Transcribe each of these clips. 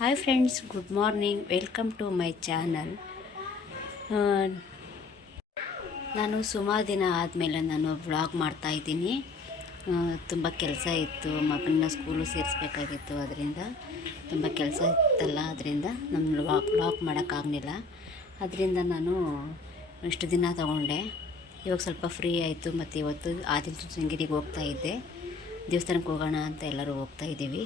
Hi friends, good morning. Welcome to my channel. ನಾನು ಸುಮಾರು ದಿನ ಆದಮೇಲೆ ನಾನು ವ್ಲಾಗ್ ಮಾಡ್ತಾಯಿದ್ದೀನಿ. ತುಂಬ ಕೆಲಸ ಇತ್ತು, ಮಗನ ಸ್ಕೂಲು ಸೇರಿಸ್ಬೇಕಾಗಿತ್ತು. ಅದರಿಂದ ತುಂಬ ಕೆಲಸ ಇತ್ತಲ್ಲ, ಅದರಿಂದ ನಮ್ಮ ವ್ಲಾಗ್ ಮಾಡೋಕ್ಕಾಗಲಿಲ್ಲ. ಅದರಿಂದ ನಾನು ಇಷ್ಟು ದಿನ ತಗೊಂಡೆ. ಇವಾಗ ಸ್ವಲ್ಪ ಫ್ರೀ ಆಯಿತು. ಮತ್ತು ಇವತ್ತು ಆದಿಚುಂಚನಗಿರಿಗೆ ಹೋಗ್ತಾಯಿದ್ದೆ. ದೇವಸ್ಥಾನಕ್ಕೆ ಹೋಗೋಣ ಅಂತ ಎಲ್ಲರೂ ಹೋಗ್ತಾಯಿದ್ದೀವಿ.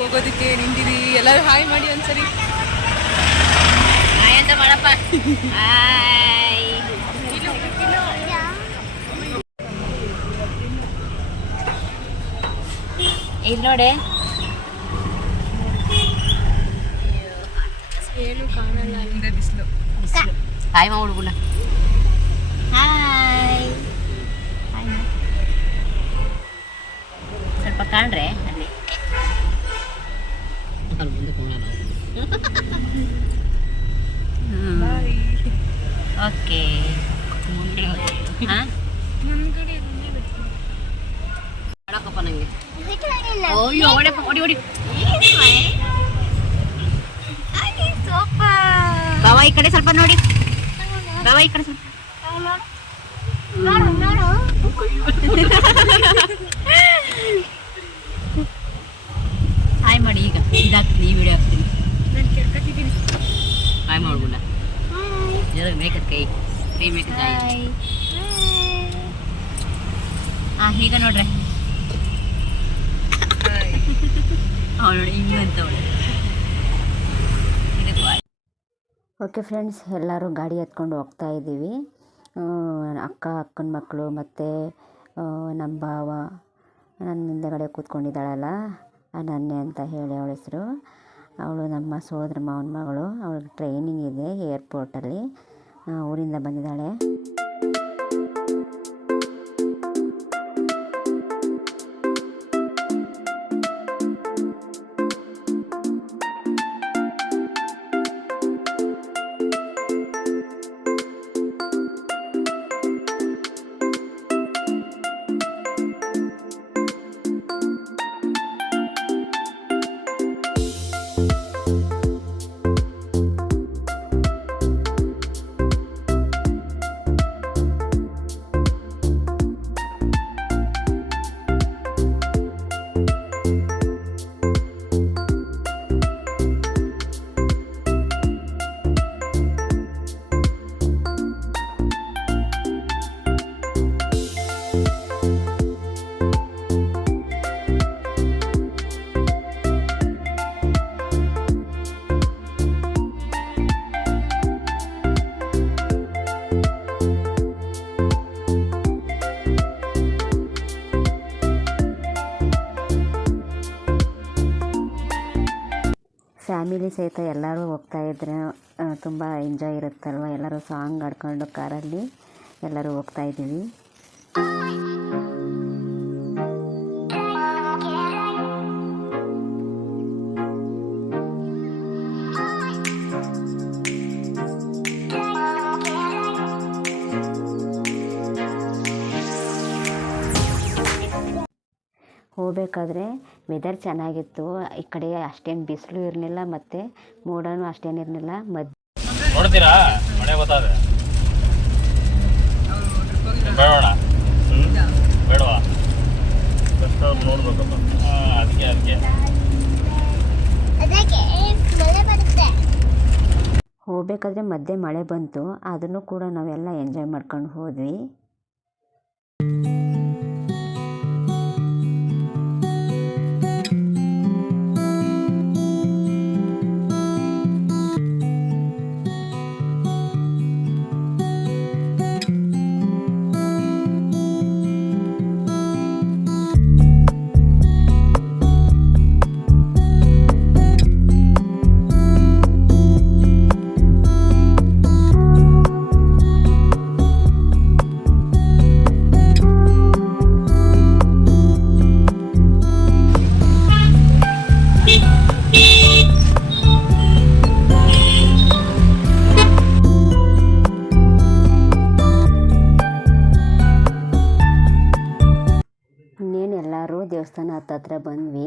ಹೋಗೋದಕ್ಕೆ ನಿಂತಿದ್ದೀವಿ. ಎಲ್ಲರೂ ಹಾಯ್ ಮಾಡಿ ಒಂದ್ಸರಿ. ಹಾಯ್ ಅಂತ ಮಾಡಪ್ಪ. ಹಾಯ್. ಇಲ್ಲಿ ನೋಡಿ, ಏನು ಕಾಣಲ್ಲ, ಹಿಂದೆ ಬಿಸಿಲು. ಹಾಯ್ ಹುಡುಗನ. ಹಾಯ್. ಸ್ವಲ್ಪ ಕಾಣ್ರೆ ಅಲ್ಲಿ. ಓಕೆ. ಮಾಡಕ್ಕಪ್ಪ ನಂಗೆ. ಅಯ್ಯೋ, ಹೊಡಿ ಹೊಡಿ. ಬಾವ ಈ ಕಡೆ ಸ್ವಲ್ಪ ನೋಡಿ. ಬಾವ ಈ ಕಡೆ ಸ್ವಲ್ಪ ಹಾಯ್ ಮಾಡಿ. ಈಗ ಇದಾಗ್ತೀನಿ, ಈ ವಿಡಿಯೋ ಹಾಕ್ತೀನಿ. ನಾನು ಕೇಳ್ಕೊತಿದ್ದೀನಿ. ಹಾಯ್ ಮಾಡ್ಬಿಡ. ಜರ ಮೇಕತ್ ಕೈ ಮೇಕತ್. ಈಗ ನೋಡ್ರಿ ಅವಳು ನೋಡಿ ಹಿಂಗಂತ ಅವಳು. ಓಕೆ ಫ್ರೆಂಡ್ಸ್, ಎಲ್ಲರೂ ಗಾಡಿ ಎತ್ಕೊಂಡು ಹೋಗ್ತಾ ಇದ್ದೀವಿ. ಅಕ್ಕನ ಮಕ್ಕಳು ಮತ್ತು ನಮ್ಮ ಭಾವ, ನನ್ನ ಹಿಂದೆಗಡೆ ಕೂತ್ಕೊಂಡಿದ್ದಾಳಲ್ಲ ಅನನ್ಯ ಅಂತ ಹೇಳಿ ಅವಳ ಹೆಸರು. ಅವಳು ನಮ್ಮ ಸೋದರ ಮಾವನ ಮಗಳು. ಅವಳಿಗೆ ಟ್ರೈನಿಂಗ್ ಇದೆ ಏರ್ಪೋರ್ಟಲ್ಲಿ. ಊರಿಂದ ಬಂದಿದ್ದಾಳೆ. ಫ್ಯಾಮಿಲಿ ಸಹಿತ ಎಲ್ಲರೂ ಹೋಗ್ತಾಯಿದ್ರೆ ತುಂಬ ಎಂಜಾಯ್ ಇರುತ್ತಲ್ವ. ಎಲ್ಲರೂ ಸಾಂಗ್ ಆಡ್ಕೊಂಡು ಕಾರಲ್ಲಿ ಎಲ್ಲರೂ ಹೋಗ್ತಾಯಿದ್ದೀವಿ. ಹೋಗಬೇಕಾದ್ರೆ ವೆದರ್ ಚೆನ್ನಾಗಿತ್ತು. ಈ ಕಡೆ ಅಷ್ಟೇನು ಬಿಸಿಲು ಇರಲಿಲ್ಲ ಮತ್ತು ಮೋಡನೂ ಅಷ್ಟೇನು ಇರಲಿಲ್ಲ. ನೋಡ್ತೀರಾ ಮಳೆ ಗೊತ್ತಾದೆ ಬೇಡ ಬೇಡವಾ ನೋಡ್ಬೇಕಪ್ಪ. ಅದಕ್ಕೆ ಹೋಗಬೇಕಾದ್ರೆ ಮಧ್ಯೆ ಮಳೆ ಬಂತು. ಅದನ್ನು ಕೂಡ ನಾವೆಲ್ಲ ಎಂಜಾಯ್ ಮಾಡ್ಕೊಂಡು ಹೋದ್ವಿ. ದೇವಸ್ಥಾನ ಹತ್ತತ್ರ ಬಂದ್ವಿ.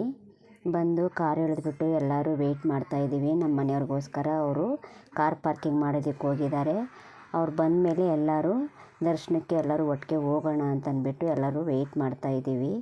ಬಂದು ಕಾರ್ ಇಳಿದ್ಬಿಟ್ಟು ಎಲ್ಲರೂ ವೆಯ್ಟ್ ಮಾಡ್ತಾಯಿದ್ದೀವಿ. ನಮ್ಮ ಮನೆಯವ್ರಿಗೋಸ್ಕರ ಅವರು ಕಾರ್ ಪಾರ್ಕಿಂಗ್ ಮಾಡೋದಕ್ಕೆ ಹೋಗಿದ್ದಾರೆ. ಅವ್ರು ಬಂದಮೇಲೆ ಎಲ್ಲರೂ ದರ್ಶನಕ್ಕೆ ಎಲ್ಲರೂ ಒಟ್ಟಿಗೆ ಹೋಗೋಣ ಅಂತಂದ್ಬಿಟ್ಟು ಎಲ್ಲರೂ ವೆಯ್ಟ್ ಮಾಡ್ತಾಯಿದ್ದೀವಿ.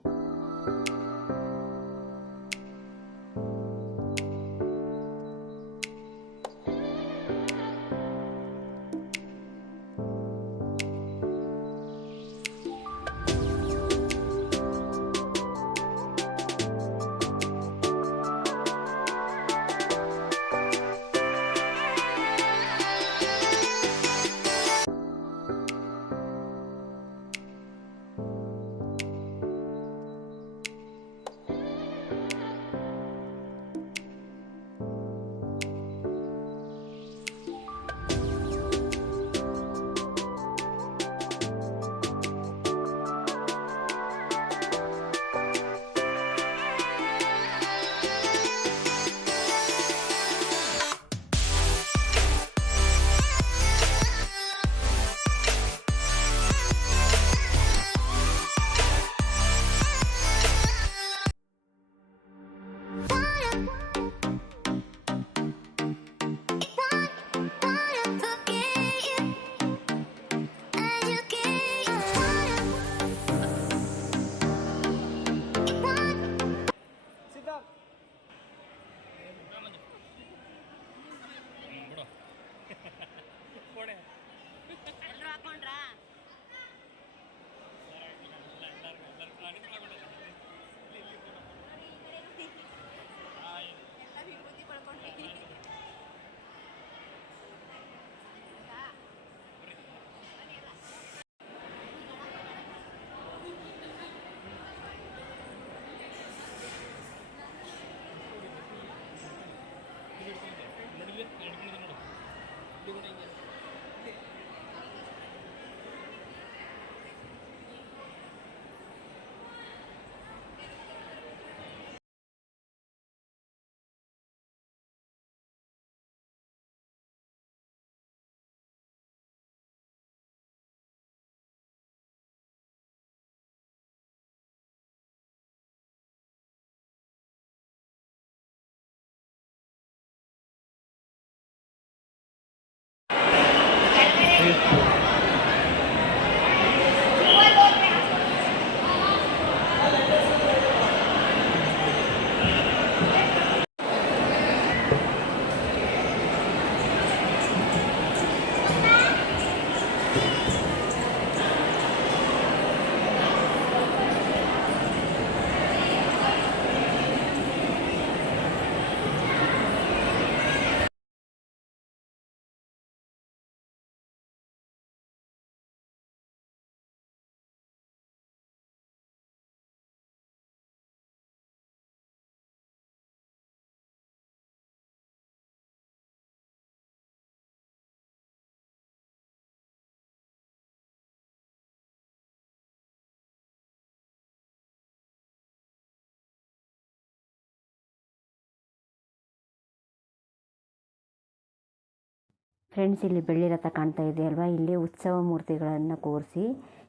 ಫ್ರೆಂಡ್ಸ್, ಇಲ್ಲಿ ಬೆಳ್ಳಿ ರಥ ಕಾಣ್ತಾ ಇದೆ ಅಲ್ವಾ, ಇಲ್ಲಿ ಉತ್ಸವ ಮೂರ್ತಿಗಳನ್ನು ಕೂರಿಸಿ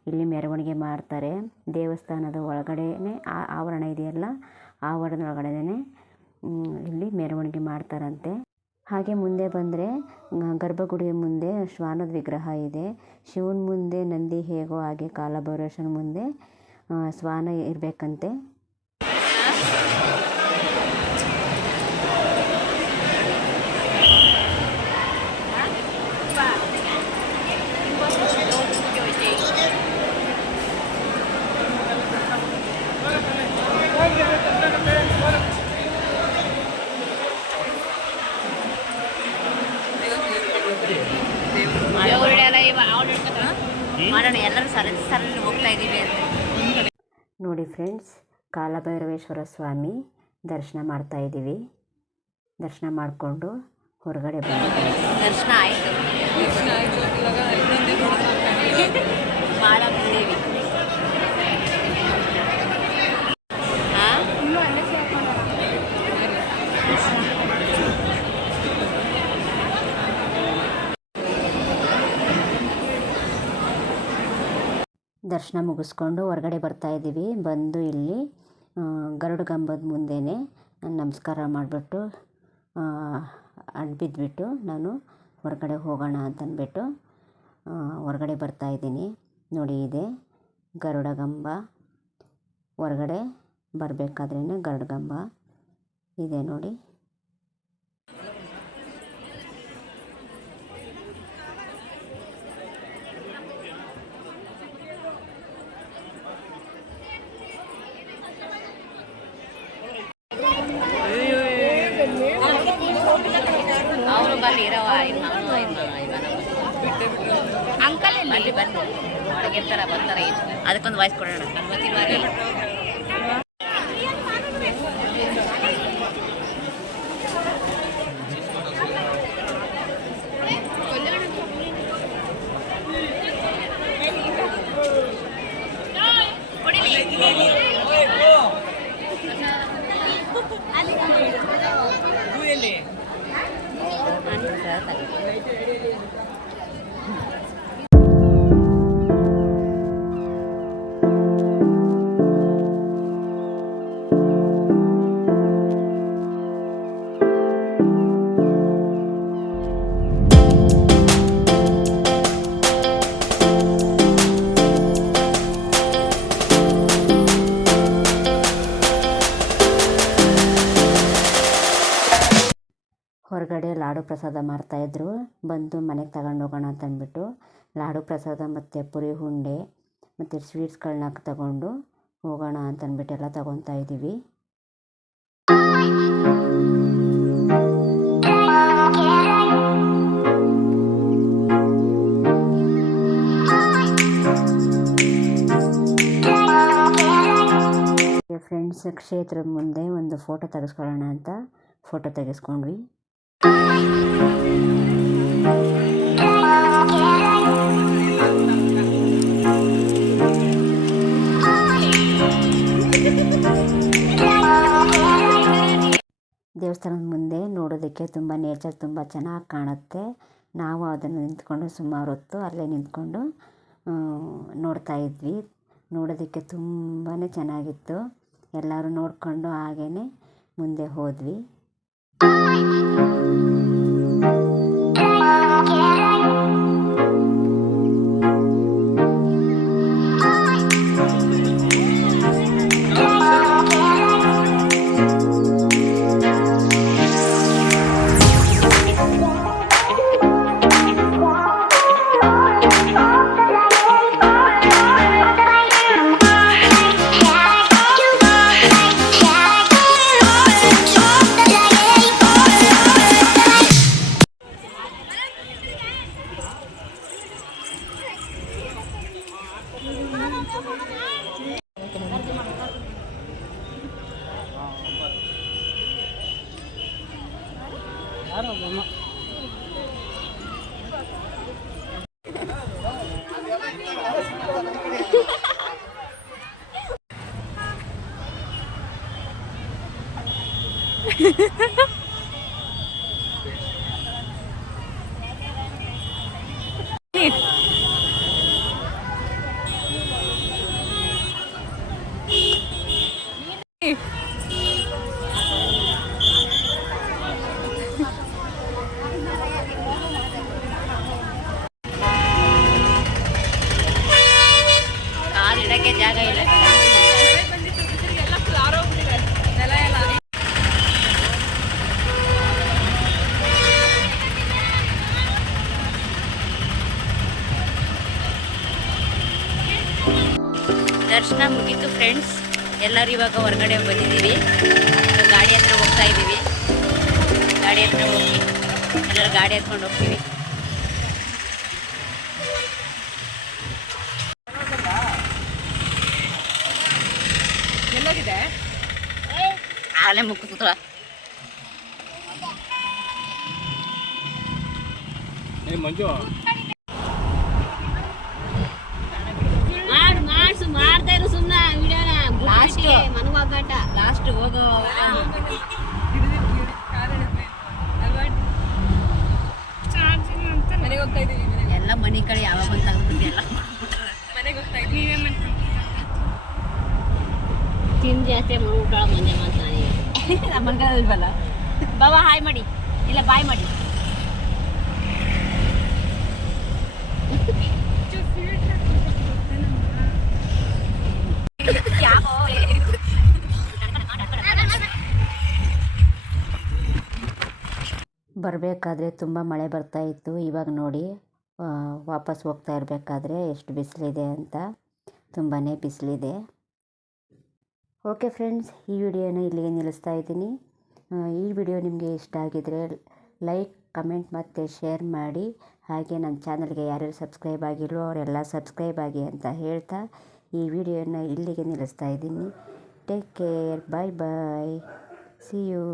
ಇಲ್ಲಿ ಮೆರವಣಿಗೆ ಮಾಡ್ತಾರೆ. ದೇವಸ್ಥಾನದ ಒಳಗಡೆನೆ ಆವರಣ ಇದೆಯಲ್ಲ, ಆವರಣದ ಒಳಗಡೆನೆ ಇಲ್ಲಿ ಮೆರವಣಿಗೆ ಮಾಡ್ತಾರಂತೆ. ಹಾಗೆ ಮುಂದೆ ಬಂದರೆ ಗರ್ಭಗುಡಿಯ ಮುಂದೆ ಶ್ವಾನದ ವಿಗ್ರಹ ಇದೆ. ಶಿವನ ಮುಂದೆ ನಂದಿ ಹೇಗೋ ಹಾಗೆ ಕಾಲಭೈರವೇಶ್ವರನ ಮುಂದೆ ಶ್ವಾನ ಇರಬೇಕಂತೆ. ಮಾಡೋಣ, ಎಲ್ಲರೂ ಸರಲ್ಲಿ ಹೋಗ್ತಾ ಇದ್ದೀವಿ ಅಂತ ನೋಡಿ ಫ್ರೆಂಡ್ಸ್, ಕಾಲಭೈರವೇಶ್ವರ ಸ್ವಾಮಿ ದರ್ಶನ ಮಾಡ್ತಾ ಇದ್ದೀವಿ. ದರ್ಶನ ಮಾಡಿಕೊಂಡು ಹೊರಗಡೆ ಬಂದು ದರ್ಶನ ಆಯಿತು. ಇವಾಗ ಇನ್ನೊಂದೇ ಮಾಡಾಕ್ತೀವಿ. ದರ್ಶನ ಮುಗಿಸ್ಕೊಂಡು ಹೊರಗಡೆ ಬರ್ತಾ ಇದ್ದೀವಿ. ಬಂದು ಇಲ್ಲಿ ಗರುಡ ಗಂಬದ ಮುಂದೆನೇ ನಮಸ್ಕಾರ ಮಾಡಿಬಿಟ್ಟು ಬಿದ್ದುಬಿಟ್ಟು ನಾನು ಹೊರಗಡೆ ಹೋಗೋಣ ಅಂತಂದ್ಬಿಟ್ಟು ಹೊರಗಡೆ ಬರ್ತಾಯಿದ್ದೀನಿ. ನೋಡಿ ಇದೆ ಗರುಡಗಂಬ. ಹೊರಗಡೆ ಬರಬೇಕಾದ್ರೇ ಗರುಡಗಂಬ ಇದೆ ನೋಡಿ. ಅವರು ಬಲ್ಲಿ ಇರವ ಅಂಕಲ್ ಬಲ್ಲಿ ಬನ್ನಿ ಒಳಗಿರ್ತಾರ ಬರ್ತಾರೆ. ಅದಕ್ಕೊಂದು ವಾಯ್ಸ್ ಕೊಡೋಣ. ಹೊರಗಡೆ ಲಾಡು ಪ್ರಸಾದ ಮಾರ್ತಾಯಿದ್ರು. ಬಂದು ಮನೆಗೆ ತಗೊಂಡು ಹೋಗೋಣ ಅಂತಂದ್ಬಿಟ್ಟು ಲಾಡು ಪ್ರಸಾದ ಮತ್ತು ಪುರಿ ಉಂಡೆ ಮತ್ತು ಸ್ವೀಟ್ಸ್ಗಳನ್ನ ತಗೊಂಡು ಹೋಗೋಣ ಅಂತಂದ್ಬಿಟ್ಟು ಎಲ್ಲ ತಗೊತಾ ಇದ್ದೀವಿ. ಫ್ರೆಂಡ್ಸ್ ಕ್ಷೇತ್ರದ ಮುಂದೆ ಒಂದು ಫೋಟೋ ತೆಗೆಸ್ಕೊಳ್ಳೋಣ ಅಂತ ಫೋಟೋ ತೆಗೆಸ್ಕೊಂಡ್ವಿ. ದೇವಸ್ಥಾನದ ಮುಂದೆ ನೋಡೋದಕ್ಕೆ ತುಂಬ ನೇಚರ್ ತುಂಬ ಚೆನ್ನಾಗಿ ಕಾಣುತ್ತೆ. ನಾವು ಅದನ್ನು ನಿಂತ್ಕೊಂಡು ಸುಮಾರು ಹೊತ್ತು ಅಲ್ಲೇ ನಿಂತ್ಕೊಂಡು ನೋಡ್ತಾ ಇದ್ವಿ. ನೋಡೋದಕ್ಕೆ ತುಂಬಾ ಚೆನ್ನಾಗಿತ್ತು. ಎಲ್ಲರೂ ನೋಡಿಕೊಂಡು ಹಾಗೇ ಮುಂದೆ ಹೋದ್ವಿ. ಕಾಲಿಡಕ್ಕೆ ಜಾಗ ಇಲ್ಲ. ದರ್ಶನ ಮುಗೀತು ಫ್ರೆಂಡ್ಸ್. ಎಲ್ಲರೂ ಇವಾಗ ಹೊರಗಡೆ ಬಂದಿದ್ದೀವಿ. ಗಾಡಿ ಹತ್ರ ಹೋಗ್ತಾ ಇದ್ದೀವಿ. ಗಾಡಿ ಹತ್ರ ಹೋಗಿ ಎಲ್ಲರೂ ಗಾಡಿ ಹತ್ಕೊಂಡು ಹೋಗ್ತೀವಿ. ಎಲ್ಲೋಗಿದೆ ಆಲೆ ಮುಕ್ಕುತ್ತ ಮಂಜು ಮಾಡ್ತಾ ಇರು ಸುಮ್ಮನೆ ವಿಡಿಯೋನ. ಲಾಸ್ಟ್ ಮನವಾಗಾಟ ಲಾಸ್ಟ್ ಹೋಗೋ ಮನೆಗೆ ಹೋಗ್ತಾ ಇದೀವಿ. ಎಲ್ಲ ಮನೆ ಕಡೆ ಯಾವಾಗ ಬಂತ ಎಲ್ಲ ಮನೆಗೆ ಹೋಗ್ತಾ ಇದ್ದೀವಿ. ನೀವೇ ಮಾಡ್ತೀವಿ ತಿಂದು ಜಾಸ್ತಿ ಮಾಡ್ಬಿಟ್ಟಾಳ ಮಂಜಮ್ಮ ಅಂತ. ಮಲ್ಗಲ್ವಲ್ಲ ಬಾಬಾ ಹಾಯ್ ಮಾಡಿ ಇಲ್ಲ ಬಾಯ್ ಮಾಡಿ ಬರಬೇಕಾದ್ರೆ ತುಂಬ ಮಳೆ ಬರ್ತಾ ಇತ್ತು. ಇವಾಗ ನೋಡಿ ವಾಪಸ್ ಹೋಗ್ತಾ ಇರಬೇಕಾದ್ರೆ ಎಷ್ಟು ಬಿಸಿಲಿದೆ ಅಂತ. ತುಂಬಾ ಬಿಸಿಲಿದೆ. ಓಕೆ ಫ್ರೆಂಡ್ಸ್, ಈ ವಿಡಿಯೋನ ಇಲ್ಲಿಗೆ ನಿಲ್ಲಿಸ್ತಾ ಇದ್ದೀನಿ. ಈ ವಿಡಿಯೋ ನಿಮಗೆ ಇಷ್ಟ ಆಗಿದರೆ ಲೈಕ್, ಕಮೆಂಟ್ ಮತ್ತು ಶೇರ್ ಮಾಡಿ. ಹಾಗೆ ನನ್ನ ಚಾನಲ್ಗೆ ಯಾರ್ಯಾರು ಸಬ್ಸ್ಕ್ರೈಬ್ ಆಗಿಲ್ವೋ ಅವರೆಲ್ಲ ಸಬ್ಸ್ಕ್ರೈಬ್ ಆಗಿ ಅಂತ ಹೇಳ್ತಾ ಈ ವಿಡಿಯೋನ ಇಲ್ಲಿಗೆ ನಿಲ್ಲಿಸ್ತಾ ಇದ್ದೀನಿ. Take care, bye bye, see you.